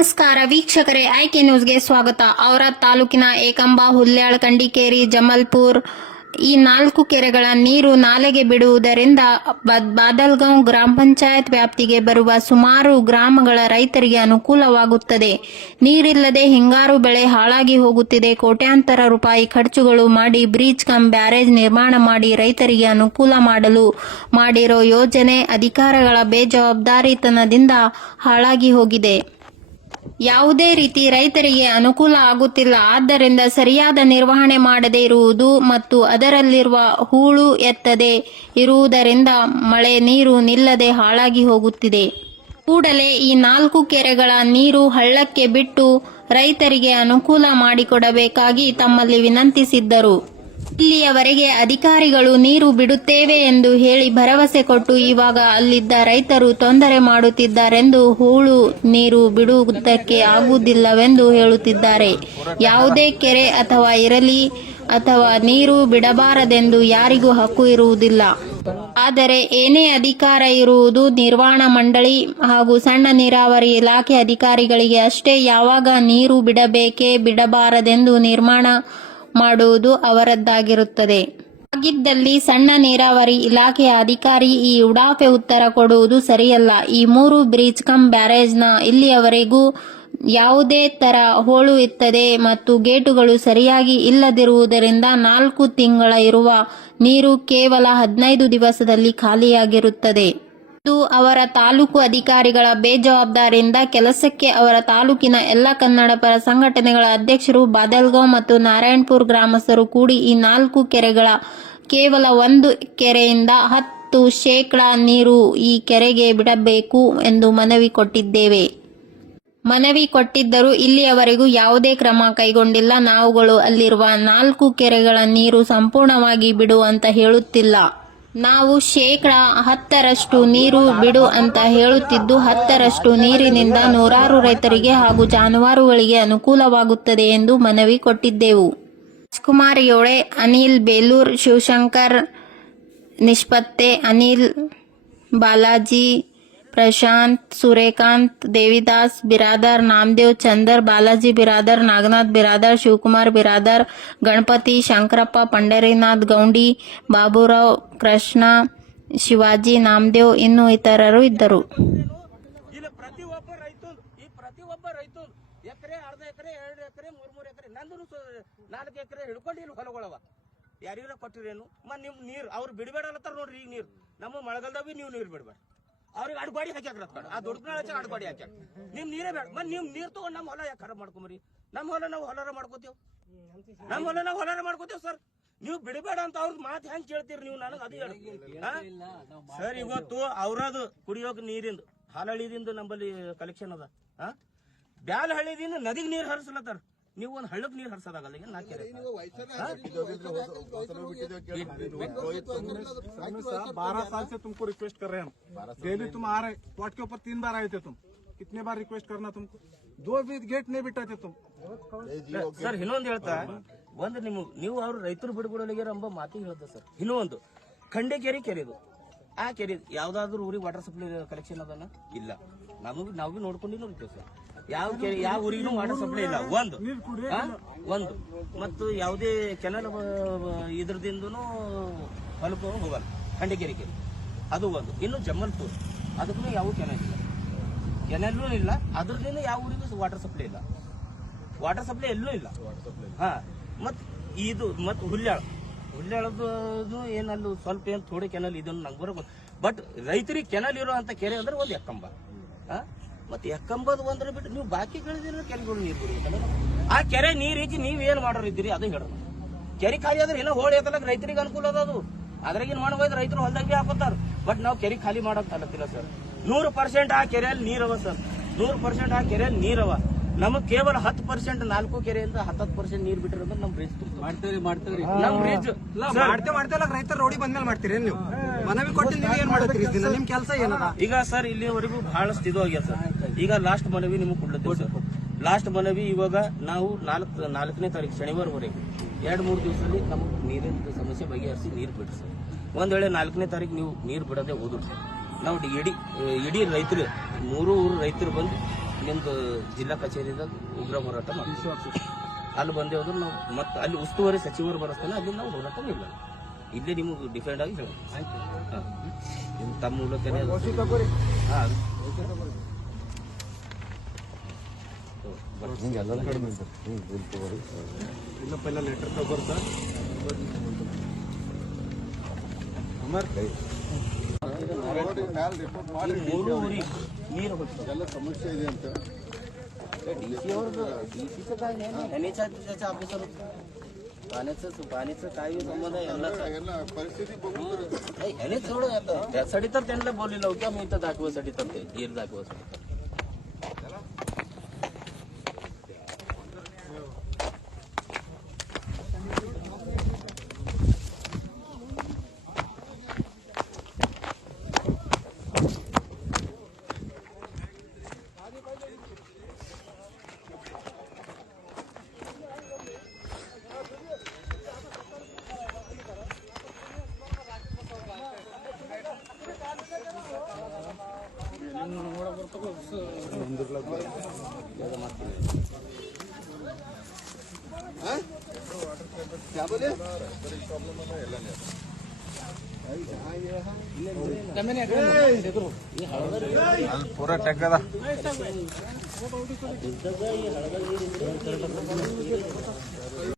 ನಮಸ್ಕಾರ ವೀಕ್ಷಕರೇ, ಆಯ್ಕೆ ನ್ಯೂಸ್ಗೆ ಸ್ವಾಗತ. ಔರಾದ್ ತಾಲೂಕಿನ ಏಕಂಬ, ಹುಲ್ಯಾಳ್, ಕಂಡಿಕೇರಿ, ಜಮಲ್ಪುರ್ ಈ 4 ಕೆರೆಗಳ ನೀರು ನಾಲೆಗೆ ಬಿಡುವುದರಿಂದ ಬಾದಲ್ಗಾಂವ್ ಗ್ರಾಮ ಪಂಚಾಯತ್ ವ್ಯಾಪ್ತಿಗೆ ಬರುವ ಸುಮಾರು ಗ್ರಾಮಗಳ ರೈತರಿಗೆ ಅನುಕೂಲವಾಗುತ್ತದೆ. ನೀರಿಲ್ಲದೆ ಹಿಂಗಾರು ಬೆಳೆ ಹಾಳಾಗಿ ಹೋಗುತ್ತಿದೆ. ಕೋಟ್ಯಾಂತರ ರೂಪಾಯಿ ಖರ್ಚುಗಳು ಮಾಡಿ ಬ್ರಿಡ್ಜ್ ಕಮ್ ಬ್ಯಾರೇಜ್ ನಿರ್ಮಾಣ ಮಾಡಿ ರೈತರಿಗೆ ಅನುಕೂಲ ಮಾಡಲು ಮಾಡಿರೋ ಯೋಜನೆ ಅಧಿಕಾರಿಗಳ ಬೇಜವಾಬ್ದಾರಿತನದಿಂದ ಹಾಳಾಗಿ ಹೋಗಿದೆ. ಯಾವುದೇ ರೀತಿ ರೈತರಿಗೆ ಅನುಕೂಲ ಆಗುತ್ತಿಲ್ಲ. ಆದ್ದರಿಂದ ಸರಿಯಾದ ನಿರ್ವಹಣೆ ಮಾಡದೇ ಇರುವುದು ಮತ್ತು ಅದರಲ್ಲಿರುವ ಹೂಳು ಎತ್ತದೆ ಇರುವುದರಿಂದ ಮಳೆ ನೀರು ನಿಲ್ಲದೆ ಹಾಳಾಗಿ ಹೋಗುತ್ತಿದೆ. ಕೂಡಲೇ ಈ 4 ಕೆರೆಗಳ ನೀರು ಹಳ್ಳಕ್ಕೆ ಬಿಟ್ಟು ರೈತರಿಗೆ ಅನುಕೂಲ ಮಾಡಿಕೊಡಬೇಕಾಗಿ ತಮ್ಮಲ್ಲಿ ವಿನಂತಿಸಿದ್ದರು. ಇಲ್ಲಿಯವರೆಗೆ ಅಧಿಕಾರಿಗಳು ನೀರು ಬಿಡುತ್ತೇವೆ ಎಂದು ಹೇಳಿ ಭರವಸೆ ಕೊಟ್ಟು ಇವಾಗ ಅಲ್ಲಿದ್ದ ರೈತರು ತೊಂದರೆ ಮಾಡುತ್ತಿದ್ದಾರೆಂದು ಹೂಳು ನೀರು ಬಿಡುವುದಕ್ಕೆ ಆಗುವುದಿಲ್ಲವೆಂದು ಹೇಳುತ್ತಿದ್ದಾರೆ. ಯಾವುದೇ ಕೆರೆ ಅಥವಾ ಇರಲಿ ಅಥವಾ ನೀರು ಬಿಡಬಾರದೆಂದು ಯಾರಿಗೂ ಹಕ್ಕು ಇರುವುದಿಲ್ಲ. ಆದರೆ ಏನೇ ಅಧಿಕಾರ ಇರುವುದು ನಿರ್ವಹಣಾ ಮಂಡಳಿ ಹಾಗೂ ಸಣ್ಣ ನೀರಾವರಿ ಇಲಾಖೆ ಅಧಿಕಾರಿಗಳಿಗೆ ಅಷ್ಟೇ. ಯಾವಾಗ ನೀರು ಬಿಡಬೇಕೇ ಬಿಡಬಾರದೆಂದು ನಿರ್ಮಾಣ ಮಾಡುವುದು ಅವರದ್ದಾಗಿರುತ್ತದೆ. ಹಾಗಿದ್ದಲ್ಲಿ ಸಣ್ಣ ನೀರಾವರಿ ಇಲಾಖೆಯ ಅಧಿಕಾರಿ ಈ ಉಡಾಫೆ ಉತ್ತರ ಕೊಡುವುದು ಸರಿಯಲ್ಲ. ಈ 3 ಬ್ರಿಡ್ಜ್ ಕಮ್ ಬ್ಯಾರೇಜ್ನ ಇಲ್ಲಿಯವರೆಗೂ ಯಾವುದೇ ತರ ಹೋಳು ಇತ್ತದೆ ಮತ್ತು ಗೇಟುಗಳು ಸರಿಯಾಗಿ ಇಲ್ಲದಿರುವುದರಿಂದ 4 ತಿಂಗಳ ಇರುವ ನೀರು ಕೇವಲ 15 ದಿವಸದಲ್ಲಿ ಖಾಲಿಯಾಗಿರುತ್ತದೆ. ಇದು ಅವರ ತಾಲೂಕು ಅಧಿಕಾರಿಗಳ ಬೇಜವಾಬ್ದಾರಿಯಿಂದ ಕೆಲಸಕ್ಕೆ ಅವರ ತಾಲೂಕಿನ ಎಲ್ಲ ಕನ್ನಡ ಪರ ಸಂಘಟನೆಗಳ ಅಧ್ಯಕ್ಷರು, ಬಾದಲ್ಗಾಂವ್ ಮತ್ತು ನಾರಾಯಣಪುರ ಗ್ರಾಮಸ್ಥರು ಕೂಡಿ ಈ 4 ಕೆರೆಗಳ ಕೇವಲ 1 ಕೆರೆಯಿಂದ 10% ನೀರು ಈ ಕೆರೆಗೆ ಬಿಡಬೇಕು ಎಂದು ಮನವಿ ಕೊಟ್ಟಿದ್ದೇವೆ. ಮನವಿ ಕೊಟ್ಟಿದ್ದರೂ ಇಲ್ಲಿಯವರೆಗೂ ಯಾವುದೇ ಕ್ರಮ ಕೈಗೊಂಡಿಲ್ಲ. ನಾವುಗಳು ಅಲ್ಲಿರುವ 4 ಕೆರೆಗಳ ನೀರು ಸಂಪೂರ್ಣವಾಗಿ ಬಿಡು ಅಂತ ಹೇಳುತ್ತಿಲ್ಲ. ನಾವು 10% ನೀರು ಬಿಡು ಅಂತ ಹೇಳುತ್ತಿದ್ದು 10% ನೀರಿನಿಂದ ನೂರಾರು ರೈತರಿಗೆ ಹಾಗೂ ಜಾನುವಾರುಗಳಿಗೆ ಅನುಕೂಲವಾಗುತ್ತದೆ ಎಂದು ಮನವಿ ಕೊಟ್ಟಿದ್ದೆವು. ರಾಜ್ಕುಮಾರ್ ಯೋಳೆ, ಅನಿಲ್ ಬೇಲೂರ್, ಶಿವಶಂಕರ್ ನಿಷ್ಪತ್ತೆ, ಅನಿಲ್, ಬಾಲಾಜಿ, ಪ್ರಶಾಂತ್, ಸೂರ್ಯಕಾಂತ್, ದೇವಿದಾಸ್ ಬಿರಾದರ್, ನಾಮದೇವ್, ಚಂದರ್, ಬಾಲಾಜಿ ಬಿರಾದರ್, ನಾಗನಾಥ್ ಬಿರಾದರ್, ಶಿವಕುಮಾರ್ ಬಿರಾದರ್, ಗಣಪತಿ, ಶಂಕರಪ್ಪ, ಪಂಡರಿನಾಥ್ ಗೌಂಡಿ, ಬಾಬುರಾವ್, ಕೃಷ್ಣ, ಶಿವಾಜಿ, ನಾಮದೇವ್ ಇನ್ನು ಇತರರು ಇದ್ದರು. ಎಕರೆ ಅರ್ಧ ಎಕರೆ 2 ಎಕರೆ 3 ಎಕರೆ ನಂದು 4 ಎಕರೆ ಹಿಡ್ಕೊಂಡು ಇಲ್ಲಿ ಹೊಲಗೊಳವ ಯಾರಿಗಾರ ಕೊಟ್ಟಿರೇನು ನಿಮ್ ನೀರು ಅವ್ರು ಬಿಡಬೇಡಲ್ಲತ್ತಾರ ನೋಡ್ರಿ. ಈಗ ನೀರು ನಮ್ಮ ಮಳೆಗಾಲದಾಗ ನೀವು ನೀರು ಬಿಡ್ಬೇಡ. ಅವ್ರಿಗೆ ಅಡ್ಬಾಡಿ ಹಾಕ್ಯಾಕ್ರ ಆ ದೊಡ್ಡ ಅಡ್ಬಾಡಿ ಹಾಕ್ಯಾಕ ನಿಮ್ ನೀರೇ ಬೇಡ. ನಿಮ್ ನೀರ್ ತಗೊಂಡ್ ನಮ್ಮ ಹೊಲ ಯಾಕೆ ಖರಾಬ್ ಮಾಡ್ಕೊಂಬರಿ? ನಮ್ಮ ಹೊಲ ನಾವು ಹೊಲಾರ ಮಾಡ್ಕೋತೇವ್. ನಮ್ಮ ಹೊಲ ನಾವು ಹೊಲಾರ ಮಾಡ್ಕೋತೇವ್ ಸರ್. ನೀವು ಬಿಡಬೇಡ ಅಂತ ಅವ್ರ ಮಾತು ಹೆಂಗ್ ಕೇಳ್ತೀರಿ ನೀವು? ನನಗೆ ಅದು ಹೇಳಿ ಸರ್. ಇವತ್ತು ಅವ್ರದ್ದು ಕುಡಿಯೋಕ್ ನೀರಿಂದು ಹಾಲಹಳ್ಳಿದಿಂದ ನಂಬಲ್ಲಿ ಕಲೆಕ್ಷನ್ ಅದ. ಬ್ಯಾಲ್ ಹಳ್ಳಿದಿಂದ ನದಿಗೆ ನೀರು ಹರಿಸ್ಲತ್ತಾರ. ನೀವು ಒಂದು ಹಳ್ಳಕ್ ನೀರು ಹರಿಸೋದಾಗಲ್ಲ. ಈಗ 4 ಕೆರೆ 12 साल से तुमको रिक्वेस्ट कर रहे हैं हम. डेली तुम आ रहे पॉट के ऊपर 3 बार आए थे तुम. कितने बार रिक्वेस्ट करना तुमको? 2 भी गेट नहीं बिठाते तुम. ಸರ್ ಇನ್ನೊಂದು ಹೇಳ್ತಾ ಒಂದು ನೀವು ಅವ್ರು ರೈತರು ಬಿಡುಗಡೆಗೆ ಎಂಬ ಮಾತಿಗೆ ಹೇಳ್ತಾ ಸರ್. ಇನ್ನೊಂದು ಖಂಡೇಕೆರೆ ಕೆರೆದು ಆ ಕೆರೆ ಯಾವ್ದಾದ್ರು ಊರಿಗೆ ವಾಟರ್ ಸಪ್ಲೈ ಕಲೆಕ್ಷನ್ ಅದನ್ನ ಇಲ್ಲ. ನಾವು ಬಿ ನೋಡ್ಕೊಂಡಿನೂ ಇರ್ತೇವೆ ಸರ್. ಯಾವ ಕೆರೆ ಯಾವ ಊರಿಗೂ ವಾಟರ್ ಸಪ್ಲೈ ಇಲ್ಲ. ಒಂದು ಮತ್ತು ಯಾವುದೇ ಕೆನಲ್ ಇದ್ರದಿಂದನೂ ಹೊಲಕ್ಕೂ ಹೋಗಲ್ಲ. ಖಂಡೇಕೆರೆ ಕೆರೆ ಅದು ಒಂದು. ಇನ್ನು ಜಮಲ್ಪುರ್ ಅದಕ್ಕೂ ಯಾವ ಕೆನಲ್ ಇಲ್ಲ, ಕೆನಲ್ಲೂ ಇಲ್ಲ. ಅದ್ರದಿಂದ ಯಾವ ಊರಿಗೂ ವಾಟರ್ ಸಪ್ಲೈ ಇಲ್ಲ. ವಾಟರ್ ಸಪ್ಲೈ ಎಲ್ಲೂ ಇಲ್ಲ. ಮತ್ ಇದು ಮತ್ತು ಹುಲ್ಯಾಳದ್ದು ಏನಲ್ಲೂ ಸ್ವಲ್ಪ ಏನು ಥೋಡೆ ಕೆನಲ್ ಇದನ್ನು ನಂಗೆ ಬರೋ. ಬಟ್ ರೈತರಿಗೆ ಕೆನಲ್ ಇರೋ ಅಂತ ಕೆರೆ ಅಂದ್ರೆ ಒಂದು ಎಕ್ಕಂಬ. ಮತ್ತೆ ಎಕ್ಕಂಬದ್ ಒಂದ್ರ ಬಿಟ್ಟು ನೀವು ಬಾಕಿ ಕೆರೆಗಳು ನೀರು ಬಿಡ್ಬೇಕಲ್ಲ. ಆ ಕೆರೆ ನೀರಿಗೆ ನೀವ್ ಏನ್ ಮಾಡೋರಿದ್ದೀರಿ ಅದು ಹೇಳೋಣ. ಕೆರೆ ಖಾಲಿ ಆದ್ರೆ ಏನೋ ಹೋಳಿ ಐತಲ್ಲ, ರೈತರಿಗೆ ಅನುಕೂಲ ಅದದು. ಅದ್ರಾಗಿನ್ ಮಾಡ್ಬೋದು, ರೈತರು ಹೊಲದಾಗ ಹಾಕೋತಾರ. ಬಟ್ ನಾವು ಕೆರೆ ಖಾಲಿ ಮಾಡಕ್ ಅಲ್ಲತ್ತಿಲ್ಲ ಸರ್. 100% ಆ ಕೆರೆಯಲ್ಲಿ ನೀರವ ಸರ್. 100% ಆ ಕೆರೆಯಲ್ಲಿ ನೀರವ. ನಮಗ್ ಕೇವಲ 10% 4 ಕೆರೆಯಿಂದ 10% ನೀರು ಬಿಟ್ಟಿರೋದು ನಮ್ ಬ್ರಿಡ್ಜ್ ಮಾಡ್ತೇವ್ರಿ. ನಮ್ ಬ್ರಿಡ್ಜ್ ಮಾಡ್ತೇವಲ್ಲ. ರೈತರ ರೋಡಿ ಬಂದ್ಮೇಲೆ ಮಾಡ್ತೀರಿ ನೀವು? ಮನವಿ ಕೊಟ್ಟು ನೀವು ಏನ್ ಮಾಡ್ತೀರಿ? ನಿಮ್ ಕೆಲಸ ಏನದ? ಈಗ ಸರ್ ಇಲ್ಲಿವರೆಗೂ ಬಹಳಷ್ಟು ಇದು ಆಗ್ಯದ ಸರ್. ಈಗ ಲಾಸ್ಟ್ ಮನವಿ ನಿಮ್ಗೆ ಕೊಡ್ಲತ್ತೀವಿ ಸರ್. ಲಾಸ್ಟ್ ಮನವಿ ಇವಾಗ ನಾವು 4ನೇ ತಾರೀಕು ಶನಿವಾರವರೆಗೆ 2-3 ದಿವಸದಲ್ಲಿ ನಮಗೆ ನೀರಿನ ಸಮಸ್ಯೆ ಬಗೆಹರಿಸಿ ನೀರು ಬಿಡ್ರಿ ಸರ್. ಒಂದ್ ವೇಳೆ 4ನೇ ತಾರೀಕು ನೀವು ನೀರು ಬಿಡದೆ ಹೋದ್ರು ನಾವು ಇಡೀ ರೈತರು 3 ಊರು ರೈತರು ಬಂದು ನಿಮ್ದು ಜಿಲ್ಲಾ ಕಚೇರಿದಾಗ ಉಗ್ರ ಹೋರಾಟ ಮಾಡ್ತೀವಿ. ಅಲ್ಲಿ ಬಂದೇವ್ರು ನಾವು ಮತ್ತೆ ಅಲ್ಲಿ ಉಸ್ತುವಾರಿ ಸಚಿವರು ಬರಸ್ತಾನೆ ಅಲ್ಲಿ ನಾವು ಹೋರಾಟ ಇಲ್ಲ. ಇಲ್ಲೇ ನಿಮಗೆ ಡಿಫೆಂಡ್ ಆಗಿ ಹೇಳಿ ತಮ್ಮ ಮೂಲಕನೇ ಹಾಂ ಇಲ್ಲ ಪೈಲ ಲೆಟರ್ ತಗೋರ್ ಸರ್ ಮೂರು ಊರಿಗೆ ನೀರು ಎಲ್ಲ ಸಮಸ್ಯೆ ಇದೆ ಅಂತ डीसी और डीसीचं काय नाही एनएचआरच्या ऑफिसर पाण्याचं काय संबंध आहे यांना परिस्थिती बघून ह्यानेच थोडं आता त्यासाठी तर त्यांना बोललेलं की आम्ही इथं दाखवासाठी तर ते हीर दाखवासाठी क्या बोले पूरा टक्का